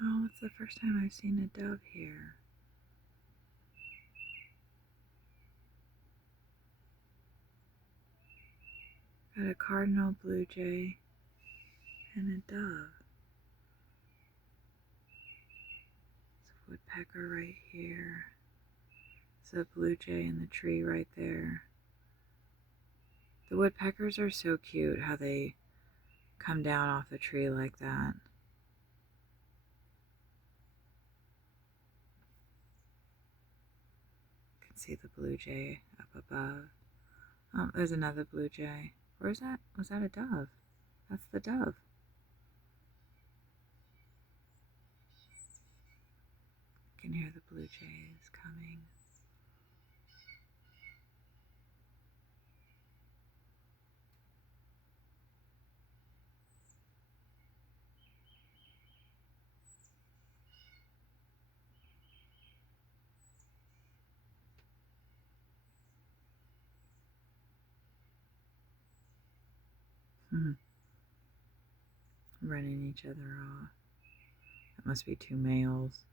Oh, it's the first time I've seen a dove here. Got a cardinal blue jay and a dove. There's a woodpecker right here. There's a blue jay in the tree right there. The woodpeckers are so cute how they come down off the tree like that. You can see the blue jay up above. Oh, there's another blue jay. Where's that? Was that a dove? That's the dove. You can hear the blue jays coming. Running each other off. That must be two males.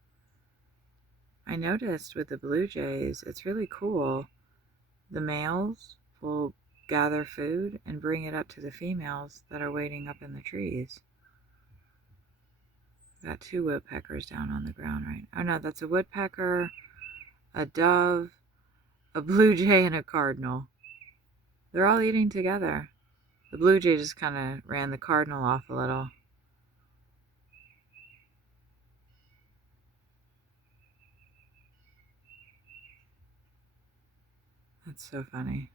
I noticed with the blue jays, it's really cool. The males will gather food and bring it up to the females that are waiting up in the trees. Got two woodpeckers down on the ground right now. Oh no, that's a woodpecker, a dove, a blue jay, and a cardinal. They're all eating together. The blue jay just kind of ran the cardinal off a little. That's so funny.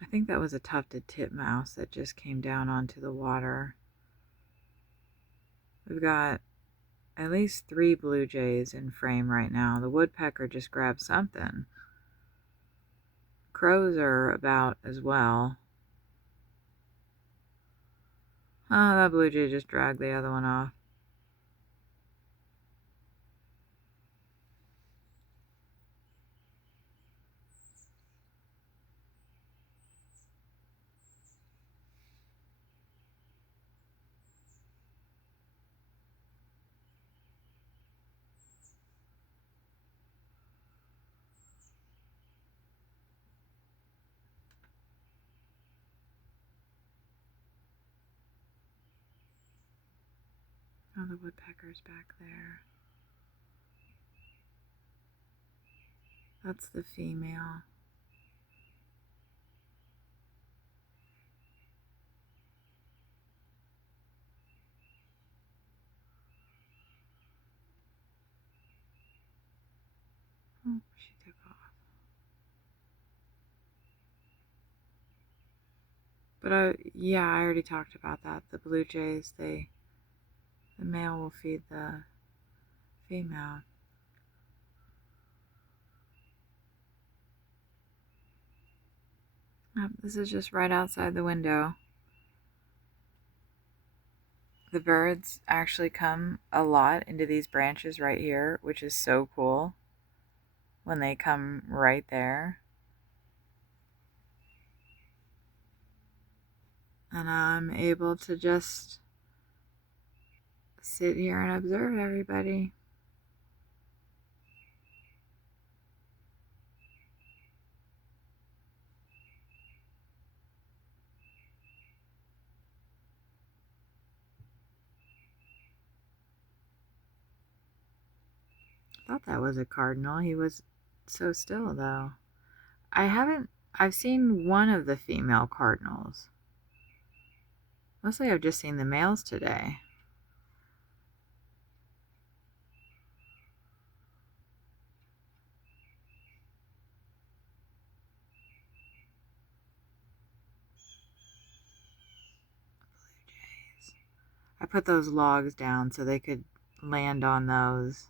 I think that was a tufted titmouse that just came down onto the water. We've got at least 3 blue jays in frame right now. The woodpecker just grabbed something. Crows are about as well. Oh, that blue jay just dragged the other one off. Oh, the woodpecker's back there. That's the female. Oh, she took off. But yeah, I already talked about that. The blue jays, the male will feed the female. This is just right outside the window. The birds actually come a lot into these branches right here, which is so cool when they come right there. And I'm able to just sit here and observe everybody. I thought that was a cardinal. He was so still though. I've seen one of the female cardinals. Mostly I've just seen the males today. Blue jays. I put those logs down so they could land on those.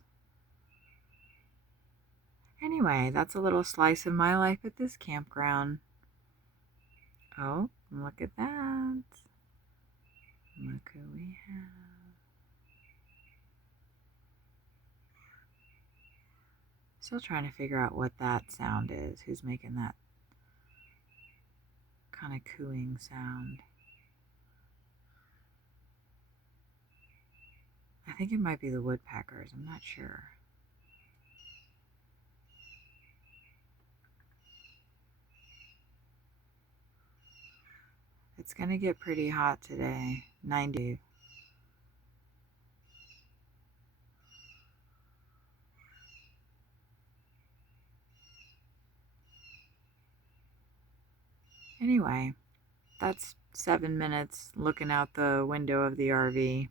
Anyway, that's a little slice of my life at this campground. Oh, look at that. Look who we have. Still trying to figure out what that sound is. Who's making that kind of cooing sound. I think it might be the woodpeckers. I'm not sure. It's going to get pretty hot today. 90. Anyway, that's 7 minutes looking out the window of the RV.